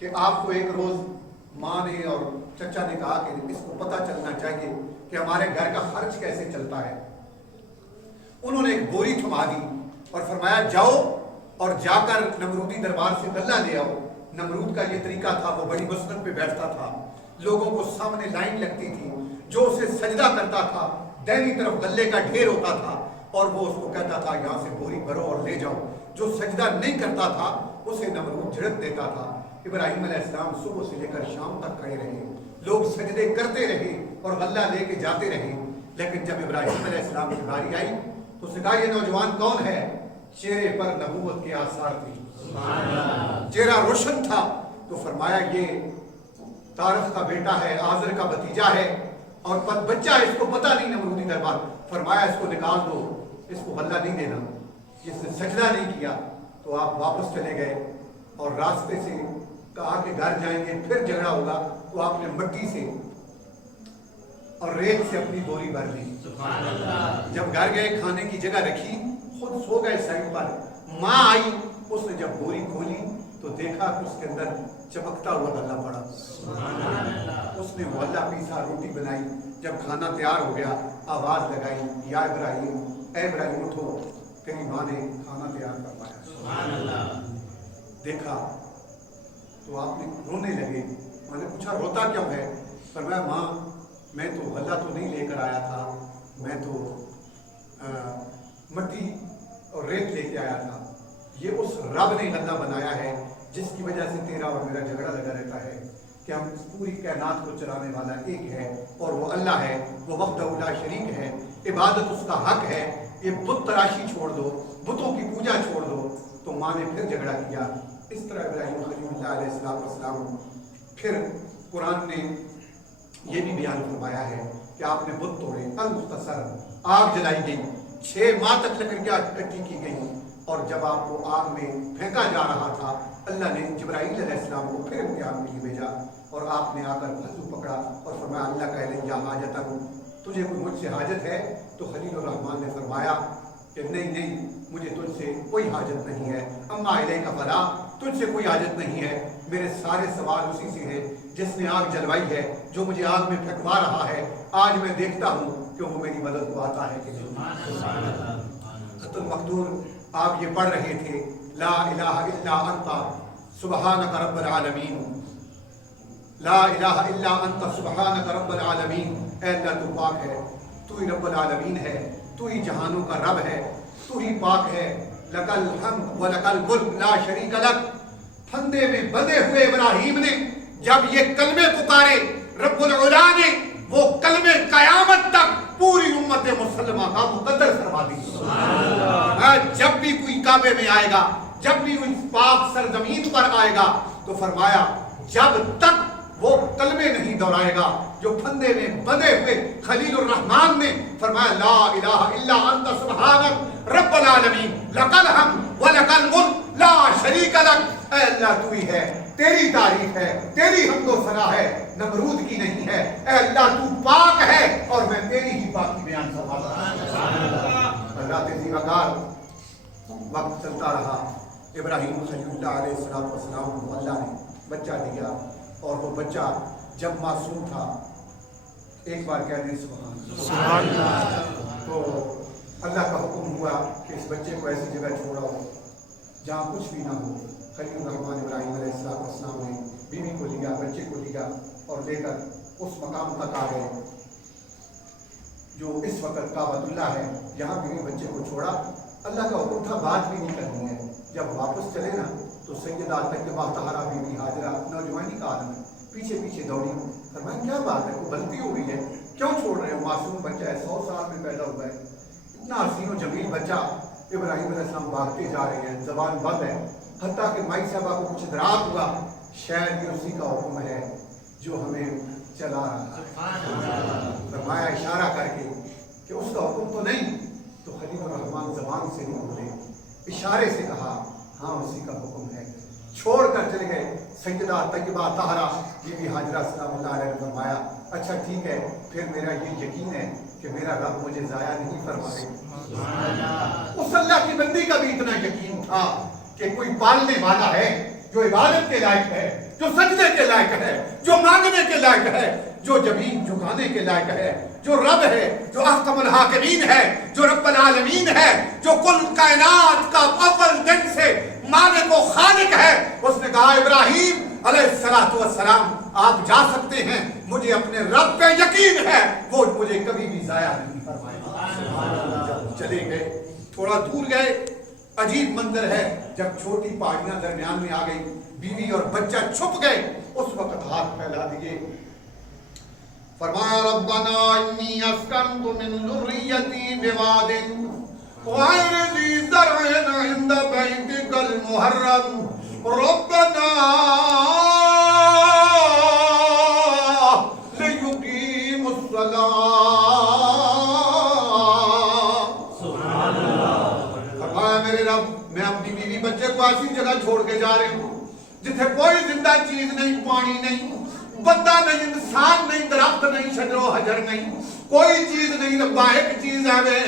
کہ آپ کو ایک روز ماں نے اور چچا نے کہا کہ اس کو پتہ چلنا چاہیے کہ ہمارے گھر کا خرچ کیسے چلتا ہے۔ انہوں نے ایک بوری تھما دی اور فرمایا جاؤ اور جا کر نمرودی دربار سے غلہ لے آؤ۔ نمرود کا یہ طریقہ تھا، وہ بڑی مسند پہ بیٹھتا تھا، لوگوں کو سامنے لائن لگتی تھی، جو اسے سجدہ کرتا تھا دہنی طرف غلے کا ڈھیر ہوتا تھا اور وہ اس کو کہتا تھا یہاں سے بوری بھرو اور لے جاؤ۔ جو سجدہ نہیں کرتا تھا اسے نمرود جھڑک دیتا تھا۔ ابراہیم علیہ السلام صبح سے لے کر شام تک کھڑے رہے، لوگ سجدے کرتے رہے اور غلہ لے کے جاتے رہے، لیکن جب ابراہیم علیہ السلام کی باری آئی تو اس نے کہا یہ نوجوان کون ہے؟ چہرے پر نبوت کے آثار تھی، چہرہ روشن تھا۔ تو فرمایا یہ طارق کا بیٹا ہے، آزر کا بھتیجا ہے اور بچہ ہے، اس کو پتہ نہیں نمرودی دربار۔ فرمایا اس کو نکال دو، اس کو غلہ نہیں دینا، جس نے سجدہ نہیں کیا۔ تو آپ واپس چلے گئے اور راستے سے کہا کہ گھر جائیں گے پھر جھگڑا ہوگا، تو آپ نے مٹی سے اور ریت سے اپنی بوری بھر لی۔ جب گھر گئے کھانے کی جگہ رکھی، خود سو گئے سائڈ پر۔ ماں آئی، اس نے جب بوری کھولی تو دیکھا کہ اس کے اندر چمکتا ہوا غلہ پڑا۔ اس نے وہ غلہ پیسا، روٹی بنائی۔ جب کھانا تیار ہو گیا آواز لگائی یا ابراہیم، اے ابراہیم اٹھو، تیری ماں نے کھانا تیار کروایا۔ دیکھا تو آپ نے رونے لگے۔ میں نے پوچھا روتا کیوں ہے؟ فرمایا ماں میں تو غلہ تو نہیں لے کر آیا تھا، میں تو مٹی اور ریت لے کے آیا تھا۔ یہ اس رب نے غلہ بنایا ہے جس کی وجہ سے تیرا اور میرا جھگڑا لگا رہتا ہے کہ ہم اس پوری کائنات کو چلانے والا ایک ہے اور وہ اللہ ہے، وہ وحدہ لا شریک ہے، عبادت اس کا حق ہے۔ یہ بت تراشی چھوڑ دو، بتوں کی پوجا چھوڑ دو۔ تو ماں نے پھر جھگڑا کیا۔ اس طرح ابراہیم خلیل اللہ علیہ السلام پھر قرآن نے یہ بھی بیان فرمایا ہے کہ آپ نے بت توڑے، المختصر آگ جلائی گئی، 6 ماہ تک لکڑیاں اکٹھی کی گئی، اور جب آپ کو آگ میں پھینکا جا رہا تھا اللہ نے جبرائیل علیہ السلام کو پھر امتحان کے لیے بھیجا، اور آپ نے آ کر بازو پکڑا اور فرمایا اللہ کا الیہ حاجتن، تجھے کوئی مجھ سے حاجت ہے؟ تو خلیل الرحمن نے فرمایا کہ نہیں مجھے تجھ سے کوئی حاجت نہیں ہے، اما الیک فلا، تجھ سے کوئی حاجت نہیں ہے، میرے سارے سوال اسی سے ہیں جس نے آگ جلوائی ہے، جو مجھے آگ میں پھینکوا رہا ہے۔ آج میں دیکھتا ہوں کہ وہ میری مدد کو آتا ہے کہ نہیں۔ خط المقدور آپ یہ پڑھ رہے تھے، لا الہ الا انت سبحانک رب العالمین، لا الہ الا انت سبحانک رب العالمین۔ اے اللہ تو پاک ہے، تو ہی رب العالمین ہے، تو ہی جہانوں کا رب ہے، تو ہی پاک ہے۔ لک الحمد و لک الملک لا شریک لک۔ پھندے میں بندھے ہوئے ابراہیم نے جب یہ کلمے پکارے، رب العلا نے وہ کلمے قیامت تک پوری امت مسلمہ کا مقدر فرما دی۔ جب بھی کوئی کعبے میں آئے گا، جب بھی کوئی پاک سرزمین پر آئے گا، تو فرمایا جب تک وہ کلمے نہیں دہرائے گا جو پھندے میں بندھے ہوئے خلیل الرحمن نے فرمایا لا الہ الا انت سبحانک رب العالمین لک الحمد و لک الملک لا شریک لک۔ اے اللہ تو ہی ہے، تیری تعریف ہے، تیری حمد و ثنا ہے، نمرود کی نہیں ہے۔ اے اللہ تو پاک ہے اور میں تیری ہی پاکی بیان فرماتا ہوں۔ اللہ تیزی وقار وقت چلتا رہا۔ ابراہیم خلیل اللہ علیہ السلام کو اللہ نے بچہ دیا، اور وہ بچہ جب معصوم تھا، ایک بار کہہ دیں سبحان اللہ، تو اللہ کا حکم ہوا کہ اس بچے کو ایسی جگہ چھوڑو جہاں کچھ بھی نہ ہو۔ خلیل الرحمن ابراہیم علیہ السلام نے بیوی کو لیا، بچے کو لیا اور لے کر اس مقام تک آ گئے جو اس وقت کعبۃ اللہ ہے۔ یہاں بیوی بچے کو چھوڑا، اللہ کا حکم تھا بات بھی نہیں کرنی ہے۔ جب واپس چلے نا تو سیدہ طیبہ طاہرہ بی بی ہاجرہ نوجوانی کا عالم ہے، پیچھے پیچھے دوڑی، فرمایا کیا بات ہے، کوئی غلطی ہو گئی ہے، کیوں چھوڑ رہے ہو؟ معصوم بچہ ہے، 100 سال میں پیدا ہوا ہے، اتنا حسین و جمیل بچہ۔ ابراہیم علیہ السلام بھاگتے جا رہے ہیں، زبان بند ہے، حتیٰ کہ مائی صاحبہ کو کچھ ادراک ہوا شاید یہ اسی کا حکم ہے جو ہمیں چلا رہا ہے۔ فرمایا اشارہ کر کے کہ اس کا حکم تو نہیں، تو خلیل الرحمن زبان سے نہیں بولے، اشارے سے کہا ہاں اسی کا حکم ہے، چھوڑ کر چلے گئے۔ سیدہ طیبہ طاہرہ بی بی ہاجرہ سلام اللہ علیہ نے فرمایا اچھا ٹھیک ہے، پھر میرا یہ یقین ہے کہ میرا رب مجھے ضائع نہیں فرمائے۔ اس اللہ کی بندی کا بھی اتنا یقین تھا کہ کوئی پالنے والا ہے جو عبادت کے لائق ہے، جو سجدے کے لائق ہے، جو مانگنے کے لائق ہے، جو جبین جھکانے کے لائق ہے، جو رب ہے، جو احکم الحاکمین ہے، جو رب العالمین ہے، جو کل کائنات کا اول دن سے مالک و خالق ہے. اس نے کہا ابراہیم علیہ السلام آپ جا سکتے ہیں، مجھے اپنے رب پہ یقین ہے، وہ مجھے کبھی بھی ضائع نہیں فرمائے. چلے گئے، تھوڑا دور گئے، عجیب منظر ہے. جب چھوٹی پہاڑیاں درمیان میں آ گئی، بیوی اور بچہ چھپ گئے، اس وقت ہاتھ پھیلا دیے. فرمایا ربنا انی اسکنت من ذریتی بواد غیر ذی زرع عند بیتک المحرم ربنا لیقیموا الصلاۃ. سبحان اللہ. فرمایا میرے رب میں اپنی بیوی بچے کو ایسی جگہ چھوڑ کے جا رہی ہوں جتھے کوئی زندہ چیز نہیں، پانی نہیں، بندہ نہیں، انسان نہیں، درخت نہیں، شجر و حجر نہیں، کوئی چیز نہیں. ربا ایک چیز ہے وے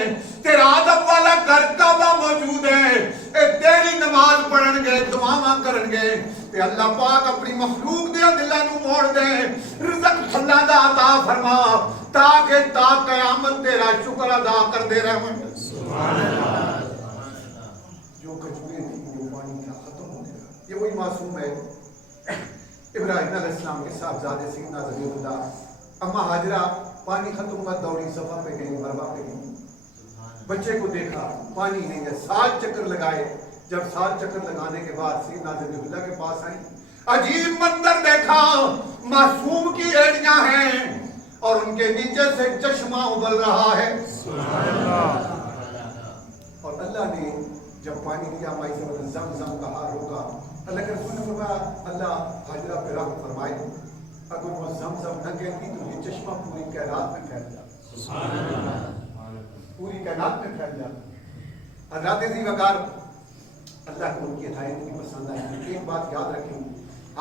تیرا آدم والا گھر کعبہ موجود ہے. اے تیری نماز پڑھن گے، دعاواں کرن گے تے اللہ پاک اپنی مخلوق دے دلاں نوں موڑ دے، رزق اللہ دا عطا فرما تاکہ تا قیامت تیرا شکر ادا کردے رہون. سبحان اللہ. جو کھجوریں تھیں وہ پانی کا ختم ہو گیا. یہ وہی معصوم ہے ابراہیم علیہ السلام کے صاحبزادے سیدنا ذبیح اللہ. اما ہاجرہ پانی ختم ہوا، دوڑی صفا پہ گئی، مروا پہ گئی، بچے کو دیکھا پانی نہیں ہے. 7 چکر لگائے. جب 7 چکر لگانے کے بعد سیدنا ذبیح اللہ کے پاس آئی، عجیب منظر دیکھا. معصوم کی ایڑیاں ہیں اور ان کے نیچے سے چشمہ ابل رہا ہے. سبحان اللہ. اور اللہ نے جب پانی دیا مائی سے زمزم کہا روکا. اللہ کے رسول نے فرمایا اللہ ہاجرہ پہ رحم فرمائے، اگر وہ زمزم نہ کہتی تو یہ چشمہ پوری کائنات میں پھیل جاتا، پوری کائنات میں پھیل جاتا. حضرات عزیز وقار، اللہ کو ان کی ہدایت بھی پسند آئی. ایک بات یاد رکھیں،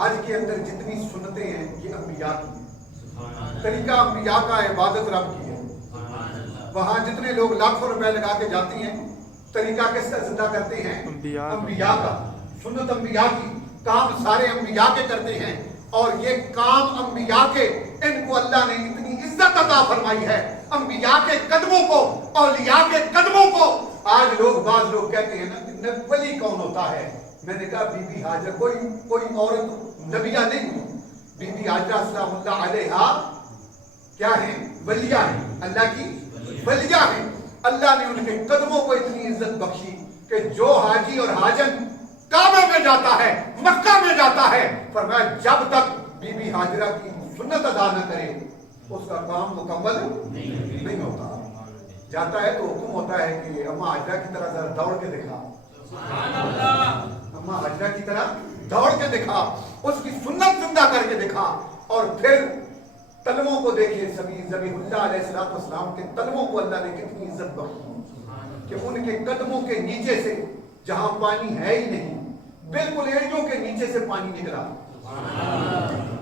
آج کے اندر جتنی سنتیں ہیں یہ انبیاء کی ہیں، طریقہ انبیاء کا، عبادت رب کی ہے. وہاں جتنے لوگ لاکھوں روپے لگا کے جاتے ہیں، طریقہ کس کا زندہ کرتے ہیں؟ انبیاء کا. سنت انبیاء کی، کام سارے انبیاء کے کرتے ہیں. اور یہ کام انبیاء کے، ان کو اللہ نے اتنی عزت عطا فرمائی ہے. انبیاء کے قدموں کو، اولیاء کے قدموں کو. آج لوگ، بعض لوگ کہتے ہیں نا ولی کون ہوتا ہے؟ میں نے کہا بی بی ہاجرہ کوئی عورت نبیہ نہیں. بی بی ہاجرہ سلام اللہ علیہا کیا ہیں؟ ولیہ ہیں، اللہ کی ولیہ ہیں. اللہ نے ان کے قدموں کو اتنی عزت بخشی کہ جو حاجی اور حاجن کعبہ میں جاتا ہے، مکہ میں جاتا ہے، فرمایا جب تک بی بی ہاجرہ کی سنت ادا نہ کرے اس کا کام مکمل نہیں ہوتا. جاتا ہے تو حکم ہوتا ہے کہ اما ہاجرہ کی طرح ذرا دوڑ کے دکھا. اما ہاجرہ کی طرح دوڑ کے دکھا، اس کی سنت زندہ کر کے دکھا. اور پھر تلووں کو دیکھیں، ذبیح اللہ علیہ السلام کے تلووں کو اللہ نے کتنی عزت بخشی کہ ان کے قدموں کے نیچے سے جہاں پانی ہے ہی نہیں، بالکل ایڑیوں کے نیچے سے پانی نکلا.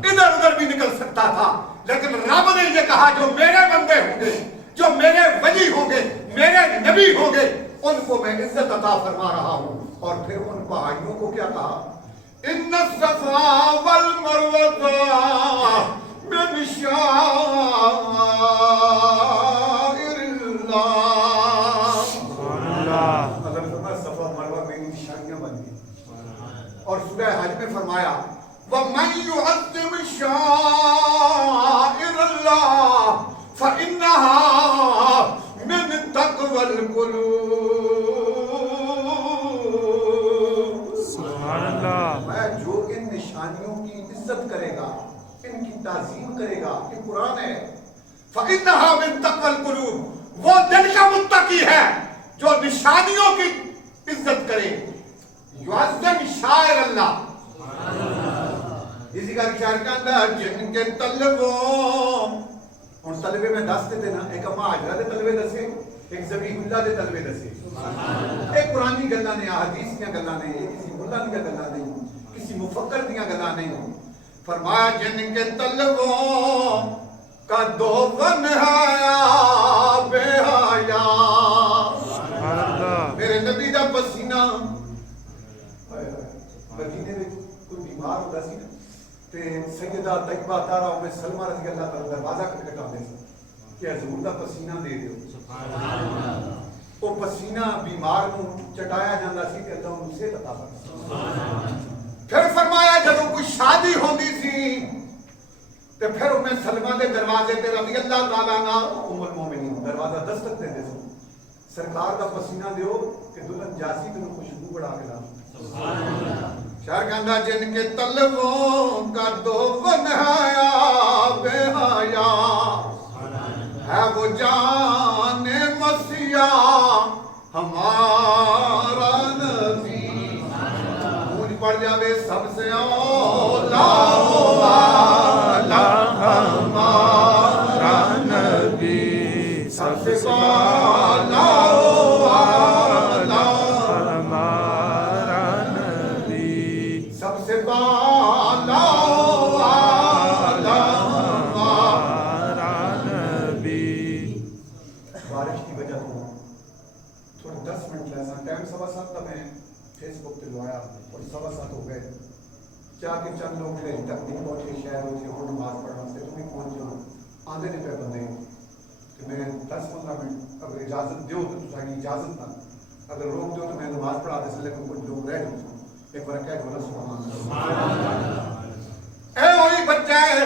ادھر ادھر بھی نکل سکتا تھا، لیکن رب نے یہ کہا جو میرے بندے ہوں گے، جو میرے ولی ہوں گے، میرے نبی ہوں گے، ان کو میں عزت عطا فرما رہا ہوں. اور پھر ان پہاڑیوں کو کیا کہا؟ ان الصفا والمروہ من شعائر اللہ. صفا مروہ میری نشانیاں بن گئی. اور سورہ حج میں فرمایا وَمَن يُعَظِّمْ شَعَائِرَ اللَّهِ فَإِنَّهَا مِن تَقْوَى الْقُلُوبِ. سبحان اللہ. میں جو ان نشانیوں کی عزت کرے گا، ان کی تعظیم کرے گا، یہ قرآن ہے. فَإِنَّهَا مِن تَقْوَى الْقُلُوبِ، وہ دل کا متقی ہے جو نشانیوں کی عزت کرے. یعظم شاعر اللہ. اسی کا شاعر کا اندر جن کے تلووں، اور تلوے میں 10 دیتے نا، ایک اما ہاجرہ دے تلوے دسے، ایک ذبیح اللہ دے تلوے دسے. ایک قرآنی گلاں نے، احادیث دیاں گلاں نے، کسی مولا دیاں گلاں نہیں، کسی مفکر دیاں گلاں نہیں. فرمایا جن کے تلووں کا دوبن ہے بے حیا. میرے نبی دا پسینہ مدینے میں کوئی ہوتا سی تے سیدہ طیبہ طاہرہ ام سلمہ رضی اللہ تعالی دروازہ کھٹکھٹاندے سی کہ حضور دا پسینہ دے دیو. سبحان اللہ. وہ پسینہ بیمار کو چٹایا جاتا سی کہ اللہ انہوں سے عطا فرمائے. پھر فرمایا جب کوئی شادی ہوندی سی تے پھر ام سلمہ دے دروازے تے رضی اللہ تعالیٰ عنہ ام المومنین دروازہ دستک دے سی سرکار دا پسینہ دیو کہ دلہن جاسی تے خوشبو بڑھا کے لا. سبحان اللہ. شاعر کہندا جن کے طلبوں کا دون حیا بے حیا ہے وہ جان مسیح ہمارا نبی. مجھ پڑھ جاوے سب سے اولا ہمارا نبی سب سے اولا ہمارا نبی سب سے اولا فیس بک پہ لوایا اور 7:15 ہو گئے چاہ کے چند لوگ میرے تک نہیں پہنچے شہر ہوتے اور نماز پڑھنا سے تمہیں پہنچ جانا آندے نہیں پہ بندے کہ میں 10-15 منٹ اگر اجازت دیو تو تجھے اجازت نہ اگر روک دو تو میں نماز پڑھا دے سے لیکن کچھ لوگ رہ جاؤں ایک بار کہہ دو سبحان اللہ. اے وہی بچہ ہے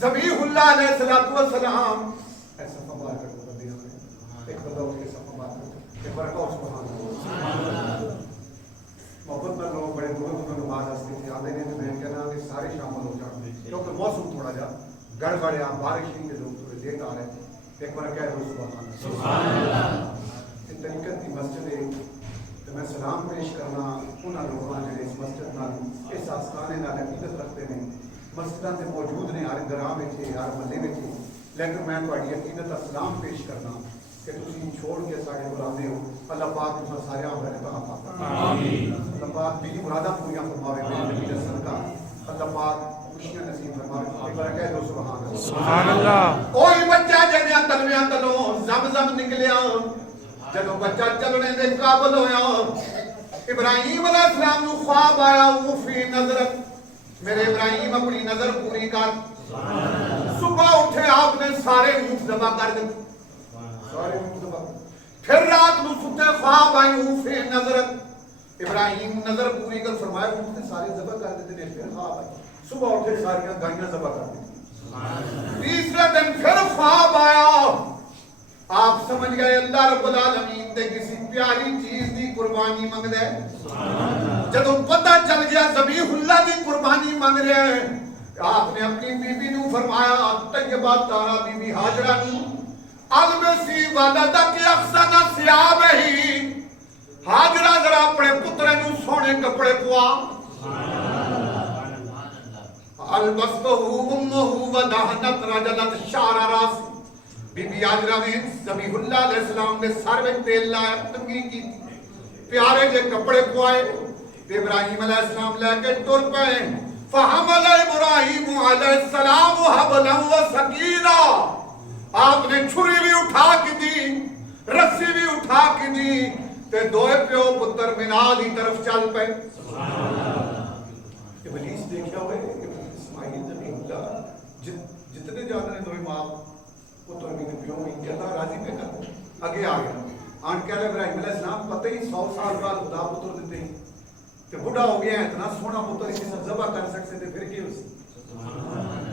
ذبیح اللہ علیہ السلام ایسا فبار کر دو بندے ایک بندہ اٹھ کے سب فبار کر دو ایک بار کہو سبحان اللہ. محبت میں لوگ بڑے دور دور نماز ہستے تھے آدھے نے تو میں کہنا کہ سارے شامل ہو جاؤں کیونکہ موسم تھوڑا جا گڑبڑ بارش ہی کے لوگ تھوڑے لیٹ آ رہے ہیں ایک بار کہہ دو سبحان اللہ. اس طریقے کی مسجد ہے تو میں سلام پیش کرنا انہاں لوگوں نے اس مسجد نال اس آستانے نال عقیدت رکھتے ہیں مسجداں سے موجود نے ہر گراں میں تھے ہر محلے میں تھے لیکن میں تہاڈی عقیدت دا سلام پیش کرنا کہ تسی چھوڑ کے ساڈے بلاندے ہو. اللہ پاک تساں سارے برکت عطا فرمائے. آمین. اللہ پاک دلی مراداں پوریاں فرماوے میرے نبی دا صدقہ. اللہ پاک خوشیاں نصیب فرماوے. ایک بار کہہ دو سبحان اللہ. سبحان اللہ. اوہی بچہ جہدیاں تلویاں تلوں زمزم نکلیا جدوں بچہ چلنے دے قابل ہویا ابراہیم علیہ السلام نو خواب آیا وہ فی نظرت میرے ابراہیم اپنی نظر پوری کر. صبح اٹھے آپ نے سارے اونٹ ذبح کر دیتے پھر رات نو ستے خواب آئی ہوں پھر نظرت ابراہیم نظر پوری کر فرمایا اونٹ نے سارے ذبح کر دیتے ہیں. پھر خواب آئی صبح اٹھے ساری گائیاں ذبح کر دیتی. تیسرے دن پھر خواب آیا آپ سمجھ گئے اللہ رب العالمین دے کسی پیاری چیز دی قربانی منگ دے. جدوں پتہ چل گیا ذبیح اللہ دی قربانی منگ رہے ہیں آپ نے اپنی بی بی نو فرمایا طیبہ طاہرہ بی بی ہاجرہ نو البسی ولدک احسن ثیابہ ہاجرہ ذرا اپنے پترے نو سونے کپڑے پوا. البستہ امہ ودہنت رجلت شعر راس بی بی ہاجرہ نے ذبیح اللہ علیہ السلام نے سر وچ تیل لایا تنگی کی پیارے جے کپڑے پوائے ابراہیم علیہ السلام لے کے ٹر پئے. فحمل ابراہیم علیہ السلام حبلا وسکینہ آپ نے چھری بھی اٹھا کی دی رسی بھی اٹھا کی دی تے دوئے پیو پتر منال ہی طرف چل پے. ابلیس دیکھیا ہوئے اسماعیل ذبیح اللہ جتنے جانے دوئے ماں پتر بھی پیو ہی اللہ راضی پہ کر آگے آ گیا. آن کہہ لے ابراہیم علیہ السلام پتہ ہی 100 سال بعد خدا پتر دیتے ہیں کہ بڑھا ہو گیا ہے اتنا سونا پتر اسی سے ذبح کر سکتے تھے پھر کیا اسی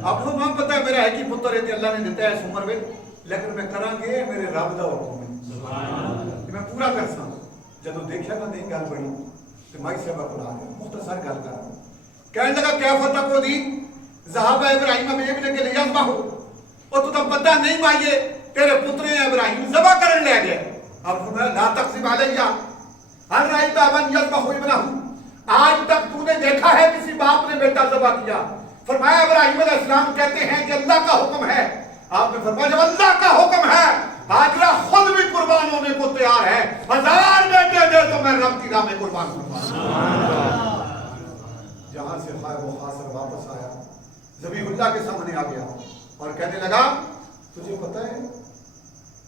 آپ کو ماں پتہ ہے میرا ہے کہ پتر ہے اللہ نے دیتا ہے اس عمر میں لیکن میں کراں گے میرے رب دا حکم ہے کہ میں پورا کر ساں. جدوں دیکھا نا نہیں گل بڑی تو مائی صاحبہ کو لا گیا مختصر گل کر کہنے لگا کیا فتح کو دی ذہاب ابراہیم اب ابن کے لیے ذبح ہو اور تو پتہ نہیں مائیے تیرے پترے ابراہیم ذبح کرن لے گئے. اب فرمایا لا تقسم علیہ ہر رائت ابن یذبح ابنہ آج تک تو نے دیکھا ہے کسی باپ نے بیٹا ذبح کیا. فرمایا ابراہیم علیہ السلام کہتے ہیں کہ اللہ کا حکم ہے. آپ نے فرمایا جب اللہ کا حکم ہے ہاجرہ خود بھی قربان ہونے کو تیار ہے 1000 بیٹے دے تو میں رب کی راہ میں قربان کروں. جہاں سے خائب و خاصر واپس آیا ذبیح اللہ کے سامنے آ گیا اور کہنے لگا تجھے پتہ ہے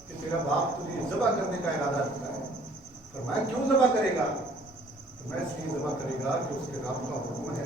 کہ تیرا باپ تجھے ذبح کرنے کا ارادہ رکھتا ہے. فرمایا کیوں ذبح کرے گا؟ میں اس لیے ذبح کرے گا کہ اس کے رب کا حکم ہے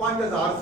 5000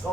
100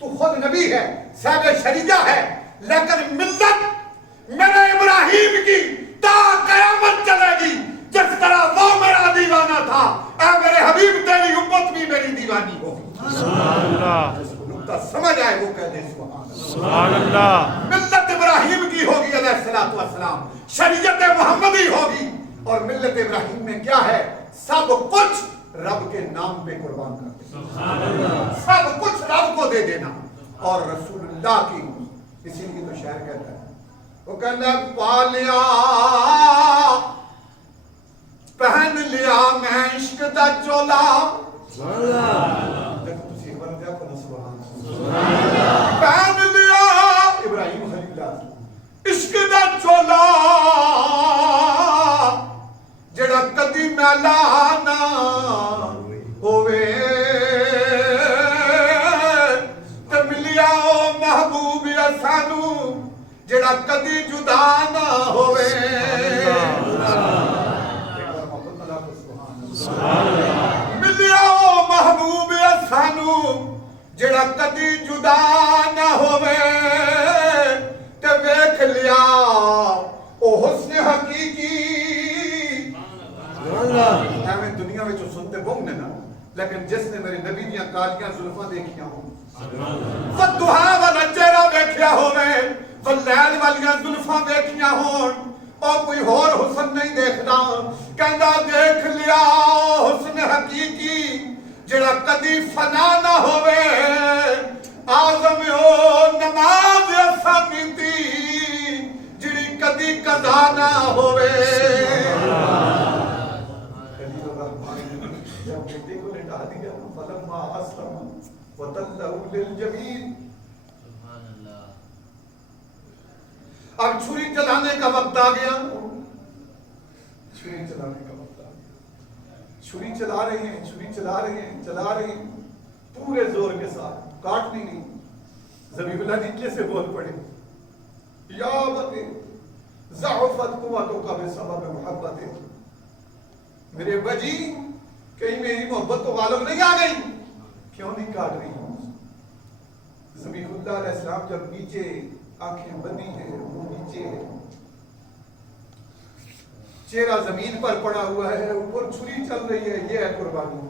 تو خود نبی ہے، صاحب شریعہ ہے، لیکن ملت میرے ابراہیم کی تا قیامت چلے گی جس طرح وہ میرا دیوانہ تھا، اے میرے حبیب تیری امت بھی میری دیوانی ہوگی۔ سبحان اللہ، نقطہ سمجھ آئے وہ کہہ دے سبحان اللہ۔ ملت ابراہیم کی ہوگی علیہ الصلوۃ والسلام، شریعت محمدی ہوگی، اور ملت ابراہیم میں کیا ہے؟ سب کچھ رب کے نام پہ قربان کر دینا، سب کچھ رب کو دے دینا، اور رسول اللہ کی، اسی لیے تو شاعر کہتا ہے، وہ کہنا پالیا پہن لیا میں عشق دا چولا، پہن لیا ابراہیم خلیل اللہ عشق دا چولا جڑا کدی میلا نہ ہووے، تے ملیا او محبوب سانو جڑا کدی جدا نہ ہووے۔ ملیا او محبوب سانو جڑا کدی جدا نہ ہووے، تے ویکھ لیا او حسن حقیقی۔ میں دنیا میں جو سنتے بہت نے نا، لیکن جس نے میرے نبی دیاں کالیاں زلفاں دیکھیاں ہوں، فدوہا والا چہرہ دیکھیا ہوئے، واللیل والیاں زلفاں دیکھیاں ہوں، اور کوئی اور حسن نہیں دیکھنا، کہنا دیکھ لیا حسن حقیقی جڑا کدی فنا نہ ہوئے، آزم او نماز اسامی تی جڑی کدی قضا نہ ہوئے۔ جب بیٹے کو لٹا دیا فلما اسلم وتلہ للجبین، اب چھری چلانے کا وقت آ گیا، چھری چلانے کا وقت آ گیا، چھری چلا رہے ہیں، چھری چلا رہے ہیں، چلا رہے ہیں پورے زور کے ساتھ، کاٹنی نہیں۔ ذبیح اللہ نیچے سے بول پڑے، یا بتے ضعفت قوتک بسبب محبت، میرے بجی کہیں میری محبت تو غالب نہیں آ گئی، کیوں نہیں کاٹ رہی ہوں؟ ذبیح اللہ علیہ السلام جب نیچے آنکھیں بندی ہیں، منہ نیچے ہے، چہرہ زمین پر پڑا ہوا ہے، اوپر چھری چل رہی ہے، یہ ہے قربانی۔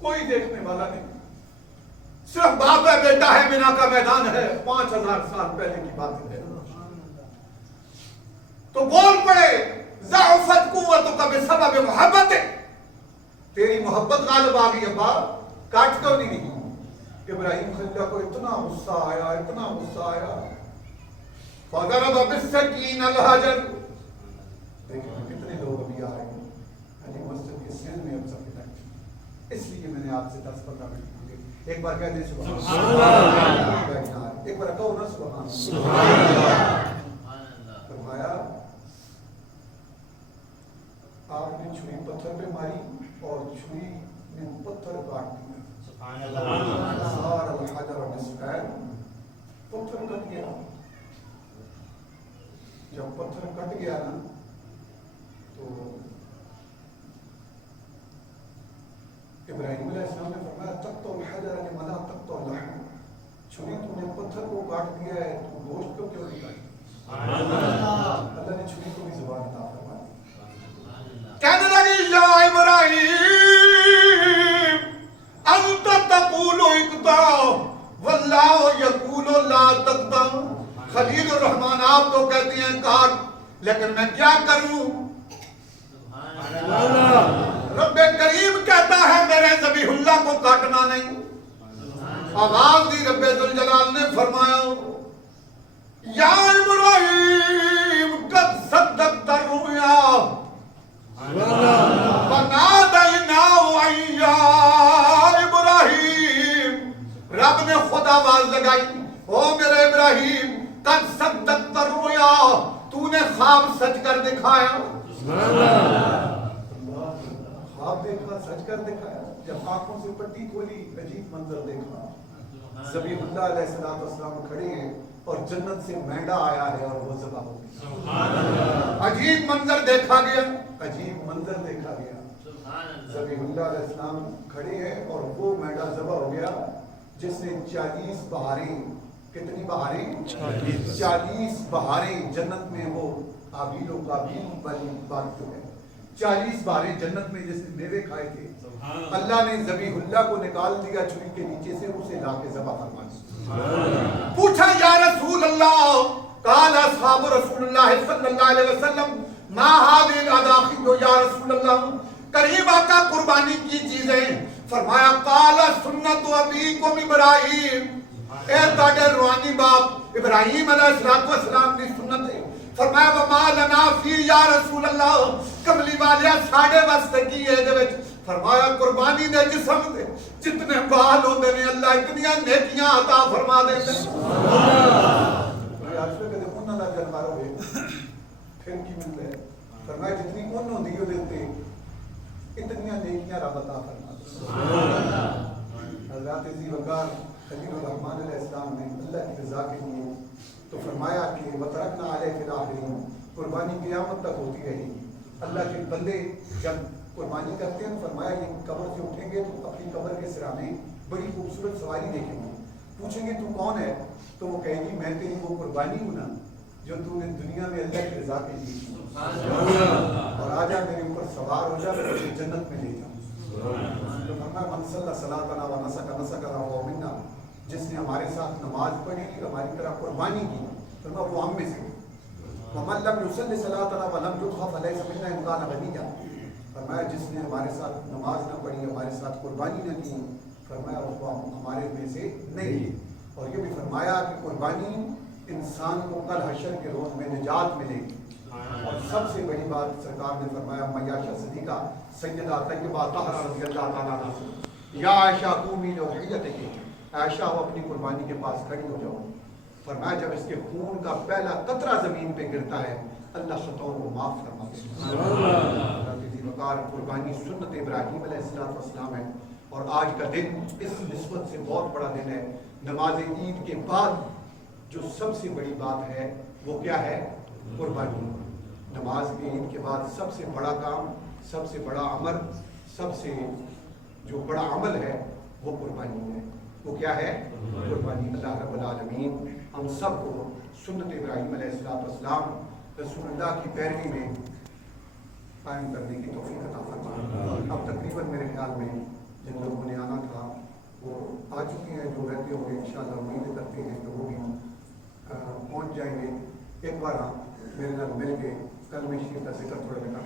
کوئی دیکھنے والا نہیں، صرف باپ ہے، بیٹا ہے، مینا کا میدان ہے، 5000 سال پہلے کی بات ہے۔ تو بول پڑے ضعفت قوتک بسبب محبت، تیری محبت غالب آ گئی ابا، کاٹ کیوں نہیں گئی؟ ابراہیم خلیل کو اتنا غصہ آیا، اتنا غصہ آیا، فضرب بالسکین الحجر۔ دیکھیں کتنے لوگ ابھی آ رہے ہیں علی مسجد کے سین میں، اب سب کے اس لیے میں نے آپ سے 10-15 منٹ مانگے، ایک بار کہہ دیں سبحان اللہ، ایک بار کہو نا سبحان اللہ۔ فرمایا آپ نے چھری پتھر پہ ماری اور چھری نے پتھر کاٹ دیا، صار الحجر نصفین، پتھر کٹ گیا۔ جب پتھر کٹ گیا نا تو ابراہیم علیہ السلام نے فرمایا تقطع الحجر لما لا تقطع اللحم، چھری تو نے پتھر کو کاٹ دیا ہے، تو گوشت کو کیوں نہیں کاٹا؟ اللہ نے چھری کو بھی زبان عطا فرما دی۔ کہنے لگی یا ابراہیم انت تقول اقطع واللہ یقول لا تقطع، خلیل الرحمن آپ تو کہتی ہیں کاٹ، لیکن میں کیا کروں؟ رب کریم کہتا ہے میرے ذبیح اللہ کو کاٹنا نہیں۔ آواز دی رب ذوالجلال نے فرمایا یا ابراہیم قد صدقت الرؤیا فنادیناہ یا ابراہیم، رب نے خود آواز لگائی، او میرے ابراہیم قد صدقت الرؤیا، تو نے خواب سچ کر دکھایا۔ خواب دیکھا، سچ کر دکھایا۔ جب آنکھوں سے پٹی کھولی عجیب منظر دیکھا، ذبیح اللہ علیہ السلام کھڑے ہیں اور جنت سے مینڈا آیا ہے اور وہ ذبح ہو گیا۔ عجیب منظر دیکھا گیا، عجیب منظر دیکھا گیا۔ ذبیح اللہ علیہ السلام کھڑے ہیں اور وہ میڈا ذبح ہو گیا جس نے 40 بہاریں، کتنی بہاریں؟ 40 بہاریں جنت میں، وہ آبیل و قابیل والی بات جو ہے، 40 بہاریں جنت میں جس نے میوے کھائے تھے، اللہ نے ذبیح اللہ کو نکال دیا چھری کے نیچے سے، اسے لا کے ذبح فرما دیا۔ پوچھا یا رسول اللہ، قال اصحاب رسول اللہ صلی اللہ علیہ وسلم ما هذه الاضاحی یا رسول اللہ، قریب آقا قربانی کی چیزیں، فرمایا قال سنت ابیکم ابراہیم، اے تاجر روحانی باپ ابراہیم علیہ السلام کی سنت ہے۔ فرمایا وما لنا فی یا رسول اللہ، کملی والیا ساڑھے واسطے کی ہے دے وچ، فرمایا قربانی دے جسم دے جتنے بال ہوندے نے اللہ اتنیاں نیکیاں عطا فرما دیندے۔ آج پہ کہتے انہاں دا جل مارو گے پھر کی ملتا ہے؟ فرمایا جتنی کون ہوندی ہو دیتے اتنیاں نیکیاں رب عطا فرما دیندے۔ حضرات ذی وقار خلیل الرحمن علیہ السلام نے اللہ کی رضا کے لیے تو فرمایا کہ وَتَرَكْنَا عَلَيْهِ فِي الْآخِرِينَ، قربانی قیامت تک ہوتی رہے گی۔ اللہ کے بندے جب قربانی کرتے ہیں فرمایا یہ قبر سے اٹھیں گے تو اپنی قبر کے سرا میں بڑی خوبصورت سواری دیکھیں گے، پوچھیں گے تو کون ہے؟ تو وہ کہے گی میں تیری وہ قربانی ہوں نا جو تو نے دنیا میں اللہ کی رضا کے لیے کی، اور آجا میرے اوپر سوار ہو جا میں تجھے جنت میں لے جاؤں۔ تو فرمایا من صلی صلاتنا و نسک نسکنا و منا، جس نے ہمارے ساتھ نماز پڑھی ہماری طرح قربانی کی، فرمایا وہ ہم میں سے۔ ومن لم یصلی صلاتنا ولم یدخ فلیس منا ان کان غنیا، فرمایا جس نے ہمارے ساتھ نماز نہ پڑھی ہمارے ساتھ قربانی نہ کی، فرمایا وہ ہمارے میں سے نہیں۔ اور یہ بھی فرمایا کہ قربانی انسان کو کل حشر کے روز میں نجات ملے گی۔ اور سب سے بڑی بات سرکار نے فرمایا میاشا صدیقہ سیدہ طیبہ طاہرہ رضی اللہ تعالیٰ عنہ، یا عائشہ قومی لحیتک، عائشہ وہ اپنی قربانی کے پاس کھڑی ہو جاؤ۔ فرمایا جب اس کے خون کا پہلا قطرہ زمین پہ گرتا ہے اللہ خطاؤں کو معاف فرما دیتا ہے۔ وقار قربانی سنت ابراہیم علیہ السلام ہے، اور آج کا دن اس نسبت سے بہت بڑا دن ہے۔ نماز عید کے بعد جو سب سے بڑی بات ہے وہ کیا ہے؟ قربانی۔ نماز کے عید کے بعد سب سے بڑا کام، سب سے بڑا عمل، سب سے جو بڑا عمل ہے وہ قربانی ہے۔ وہ کیا ہے؟ قربانی۔ اللہ رب العالمین ہم سب کو سنت ابراہیم علیہ السلام رسول اللہ کی پیروی میں قائم کرنے کی توفیق عطا فرمائے۔ اب تقریباً میرے خیال میں جن لوگوں نے آنا تھا وہ آ چکے ہیں، جو رہتے ہوں گے انشاءاللہ امید کرتے ہیں کہ وہ بھی پہنچ جائیں گے۔ ایک بار میرے نال مل کے کلمہ شریف کا ذکر تھوڑا لگا۔